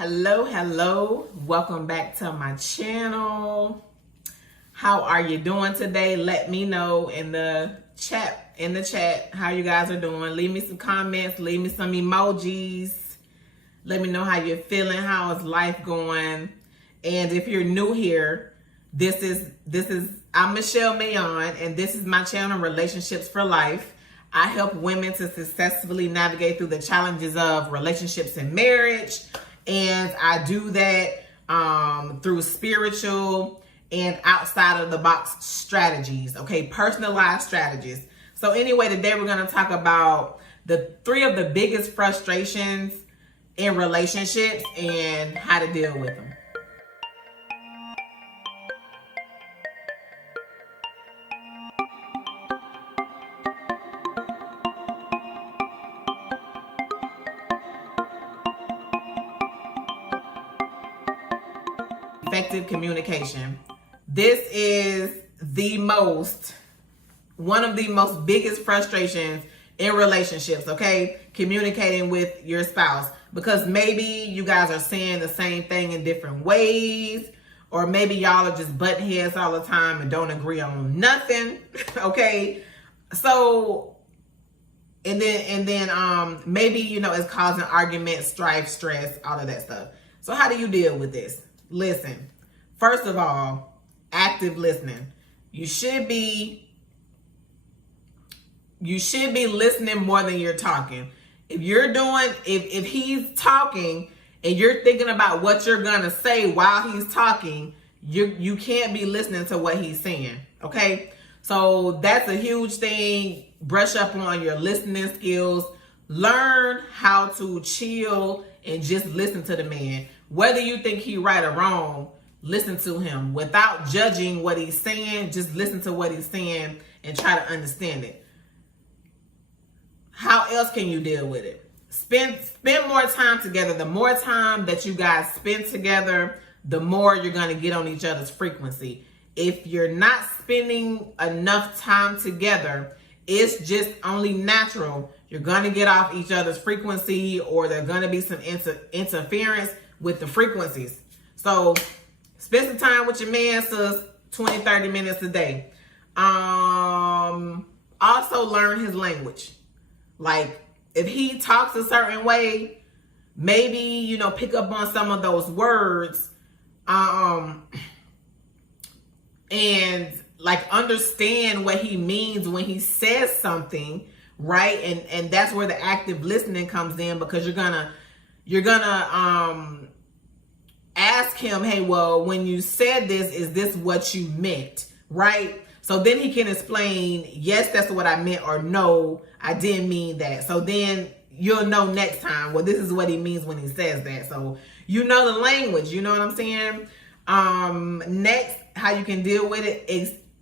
Hello. Welcome back to my channel. How are you doing today? Let me know in the chat how you guys are doing. Leave me some comments, leave me some emojis. Let me know how you're feeling, how is life going. And if you're new here, I'm Michelle Mayaune, and this is my channel, Relationships for Life. I help women to successfully navigate through the challenges of relationships and marriage. And I do that through spiritual and outside of the box strategies, okay? Personalized strategies. So anyway, today we're going to talk about the 3 of the biggest frustrations in relationships and how to deal with them. Effective communication. This is one of the most biggest frustrations in relationships, okay? Communicating with your spouse, because maybe you guys are saying the same thing in different ways, or maybe y'all are just butting heads all the time and don't agree on nothing, okay? So, and then maybe, it's causing arguments, strife, stress, all of that stuff. So how do you deal with this? Listen, first of all, active listening. You should be listening more than you're talking. If he's talking and you're thinking about what you're gonna say while he's talking, you can't be listening to what he's saying. Okay, so that's a huge thing. Brush up on your listening skills. Learn how to chill and just listen to the man. Whether you think he's right or wrong, listen to him without judging what he's saying. Just listen to what he's saying and try to understand it. How else can you deal with it? Spend more time together. The more time that you guys spend together, the more you're going to get on each other's frequency. If you're not spending enough time together, it's just only natural. You're going to get off each other's frequency, or there's going to be some interference with the frequencies. So spend some time with your man, sis, 20, 30 minutes a day. Also learn his language. Like, if he talks a certain way, maybe, pick up on some of those words, and like understand what he means when he says something, right? And that's where the active listening comes in, because you're gonna ask him, hey, well, when you said this, is this what you meant, right? So then he can explain, yes, that's what I meant, or no, I didn't mean that. So then you'll know next time, well, this is what he means when he says that. So you know the language, you know what I'm saying? Next, how you can deal with it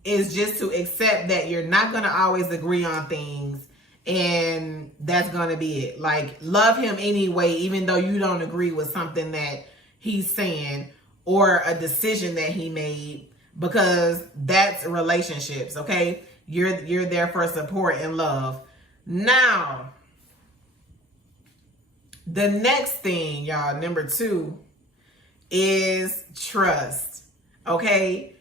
is just to accept that you're not going to always agree on things, and that's going to be it. Like, love him anyway, even though you don't agree with something that he's saying or a decision that he made, because that's relationships, okay? You're there for support and love. Now, the next thing, y'all, number 2, is trust, okay?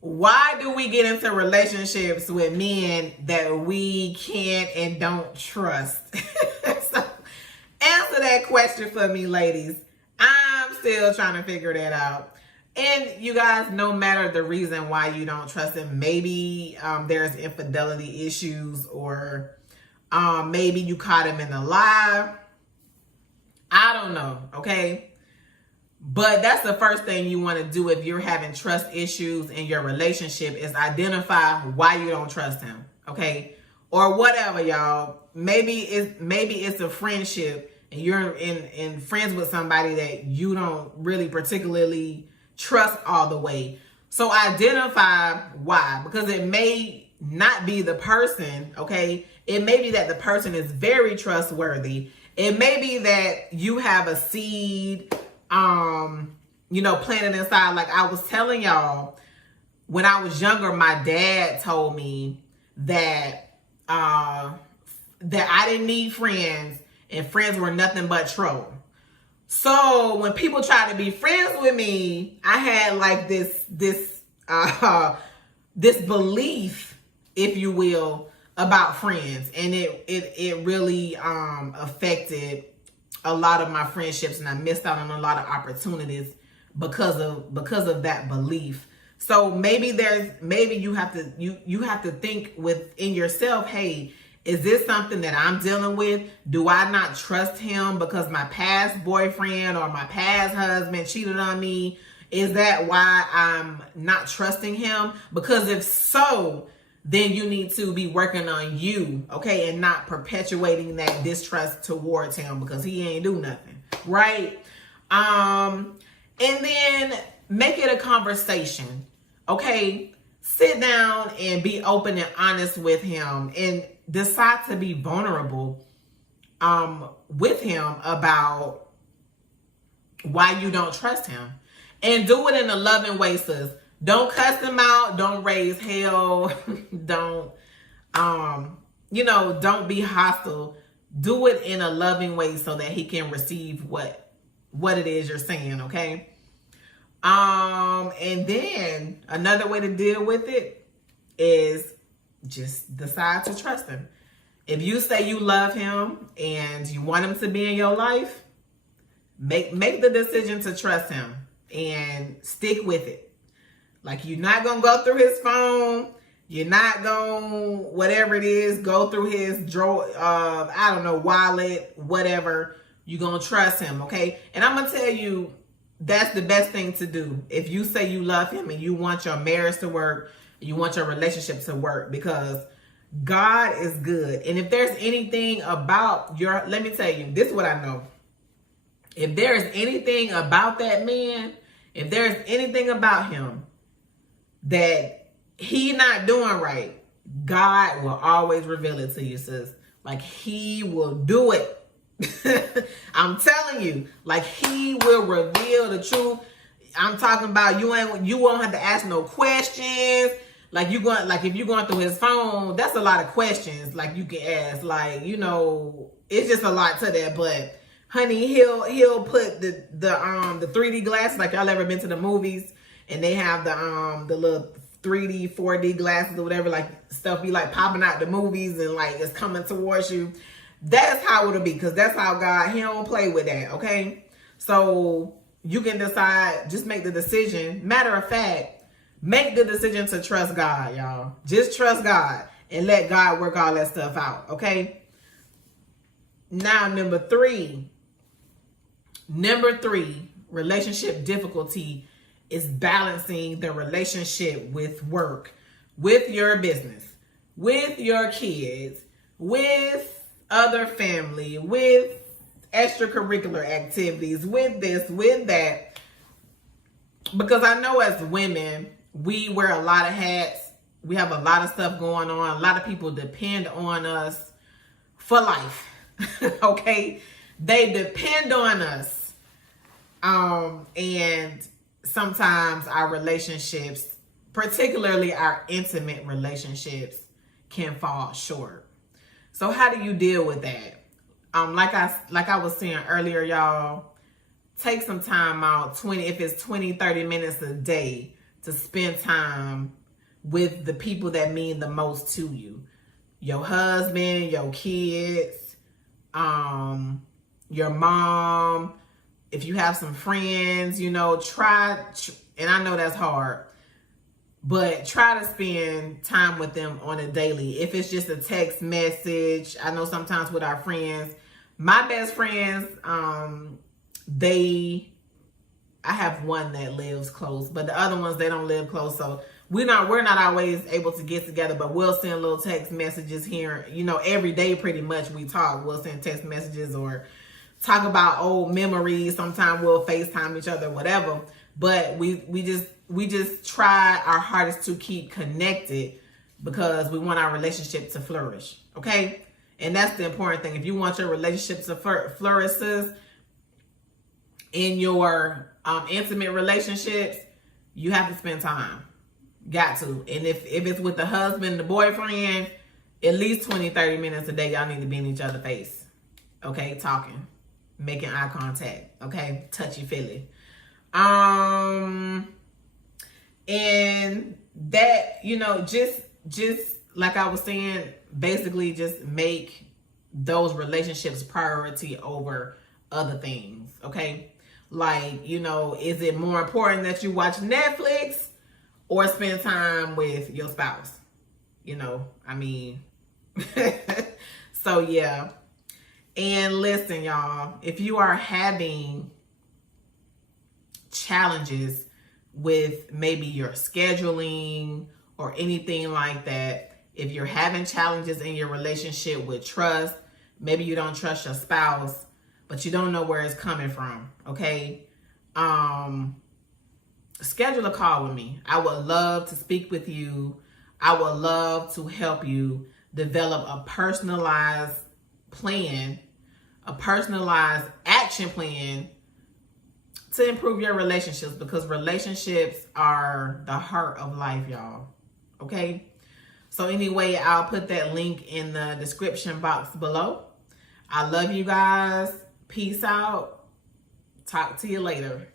Why do we get into relationships with men that we can't and don't trust? So answer that question for me, ladies. I'm still trying to figure that out. And you guys, no matter the reason why you don't trust him, maybe there's infidelity issues, or maybe you caught him in a lie. I don't know, okay? But that's the first thing you want to do if you're having trust issues in your relationship, is identify why you don't trust him, okay? Or whatever, y'all. Maybe it's a friendship, and you're in friends with somebody that you don't really particularly trust all the way. So identify why, because it may not be the person, okay? It may be that the person is very trustworthy. It may be that you have a seed, planted inside. Like I was telling y'all, when I was younger, my dad told me that I didn't need friends, and friends were nothing but trouble. So when people try to be friends with me, I had like this belief, if you will, about friends, and it really affected a lot of my friendships, and I missed out on a lot of opportunities because of that belief. So maybe you have to think within yourself, hey, is this something that I'm dealing with? Do I not trust him because my past boyfriend or my past husband cheated on me? Is that why I'm not trusting him? Because if so, then you need to be working on you, okay? And not perpetuating that distrust towards him because he ain't do nothing, right? And then make it a conversation, okay? Sit down and be open and honest with him and decide to be vulnerable with him about why you don't trust him. And do it in a loving way, sis. Don't cuss him out. Don't raise hell. Don't be hostile. Do it in a loving way so that he can receive what it is you're saying, okay? And then another way to deal with it is just decide to trust him. If you say you love him and you want him to be in your life, make the decision to trust him and stick with it. Like, you're not going to go through his phone. You're not going to, whatever it is, go through his wallet, whatever. You're going to trust him, okay? And I'm going to tell you, that's the best thing to do. If you say you love him and you want your marriage to work, you want your relationship to work, because God is good. And if there's anything about let me tell you, this is what I know. If there's anything about that man, if there's anything about him that he not doing right, God will always reveal it to you, sis. Like, he will do it. I'm telling you, like, he will reveal the truth. I'm talking about you won't have to ask no questions. Like, if you're going through his phone, that's a lot of questions. Like, you can ask, like, it's just a lot to that. But honey, he'll put the 3D glasses. Like, y'all ever been to the movies and they have the little 3D, 4D glasses or whatever, like stuff be like popping out the movies and like it's coming towards you. That's how it'll be, because that's how God, he don't play with that, okay? So you can decide, just make the decision. Matter of fact, make the decision to trust God, y'all. Just trust God and let God work all that stuff out, okay? Now, number three, relationship difficulty is balancing the relationship with work, with your business, with your kids, with other family, with extracurricular activities, with this, with that. Because I know as women, we wear a lot of hats. We have a lot of stuff going on. A lot of people depend on us for life. Okay? They depend on us. And sometimes our relationships, particularly our intimate relationships, can fall short. So how do you deal with that? Like I was saying earlier, y'all, take some time out, if it's 20, 30 minutes a day, to spend time with the people that mean the most to you. Your husband, your kids, your mom. If you have some friends, try, and I know that's hard, but try to spend time with them on a daily. If it's just a text message, I know sometimes with our friends, my best friends, I have one that lives close, but the other ones, they don't live close. So we're not always able to get together, but we'll send little text messages here, every day pretty much we talk. We'll send text messages or talk about old memories. Sometimes we'll FaceTime each other, whatever. But we just try our hardest to keep connected because we want our relationship to flourish. Okay? And that's the important thing. If you want your relationship to flourish, sis, in your intimate relationships, you have to spend time. Got to. And if it's with the husband, the boyfriend, at least 20, 30 minutes a day, y'all need to be in each other's face. Okay? Talking. making eye contact, okay? Touchy-feely. And that, just like I was saying, basically just make those relationships priority over other things, okay? Like, is it more important that you watch Netflix or spend time with your spouse? So yeah. And listen, y'all, if you are having challenges with maybe your scheduling or anything like that, if you're having challenges in your relationship with trust, maybe you don't trust your spouse, but you don't know where it's coming from, okay? Schedule a call with me. I would love to speak with you. I would love to help you develop a personalized plan, a personalized action plan to improve your relationships, because relationships are the heart of life, y'all. Okay? So anyway, I'll put that link in the description box below. I love you guys. Peace out. Talk to you later.